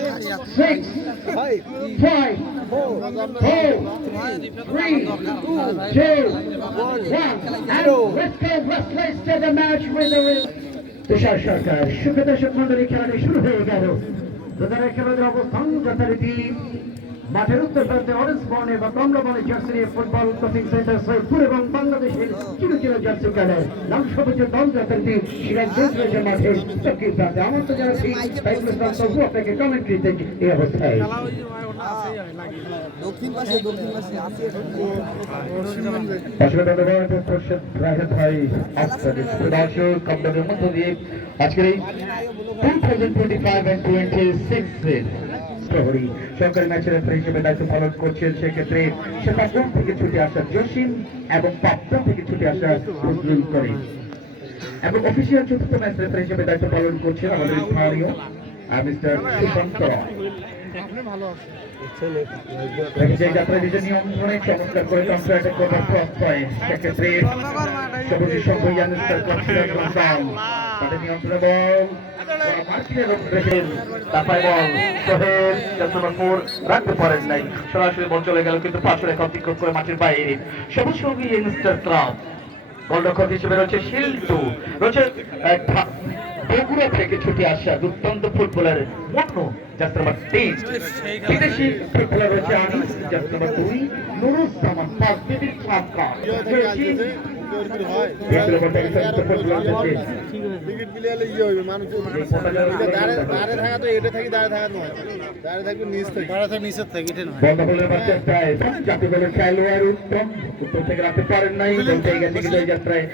6, 5, 4, 3, 2, 1, and let's go. Let's to the match with the তুষার সরকার। সুপ্রিয় দর্শক মন্ডলী, খেলাটি শুরু হয়ে গেল। দুজনের খেলার অবস্থান যথারীতি মাঠের উত্তর প্রান্তে অরেঞ্জ বর্ণে বা কমলা বর্ণে জার্সি নিয়ে ফুটবল কোচিং সেন্টার সৈয়দপুর এবং বাংলাদেশের চির চির জার্সি কালার লাল সবুজের দল যথারীতি সিরাজগঞ্জ রয়েছে মাঠের দক্ষিণ প্রান্তে। আমার তো যারা ঠিক সাইফুল ইসলাম তবু আপনাকে কমেন্ট্রিতে এই অবস্থায় আজকের এই 2025 and 26 প্রহরী সরকারি ম্যাচের রেফারি হিসেবে দায়িত্ব পালন করছেন। সেক্ষেত্রে শেফাপুর থেকে ছুটে আসা জসিম এবং পাবনা থেকে ছুটে আসা ফজলুল করিম এবং অফিসিয়াল চতুর্থ ম্যাচ রেফারি হিসেবে দায়িত্ব পালন করছেন আমাদের স্থানীয় মিস্টার সুশান্ত রয়। যাত্রা নিজের নিয়ন্ত্রণে চমৎকার করে কন্ট্রাক্ট করার প্রত্যয়। সেক্ষেত্রে সবুজের সঙ্গে নিয়ন্ত্রণে বল রাখতে পারেন নাই, সরাসরি বল চলে গেল কিন্তু পাশে অতিক্রম করে মাঠের বাইরে। সবুজ সঙ্গী ইংস্টার ক্লাব গোলরক্ষক হিসেবে রয়েছে শিল্টু, রয়েছে বগুড়া থেকে ছুটে আসা দুর্দান্ত ফুটবলার মন্নু জাস্ট নাম্বার 3, বিদেশি ফুটবলার রয়েছে আনিস জাস্ট নাম্বার 2, নুরুজ্জামান পাঁচবিবির সাবকা খেলোয়াড় উত্তম উত্তর থেকে রাখতে পারেন নাই যাত্রায়।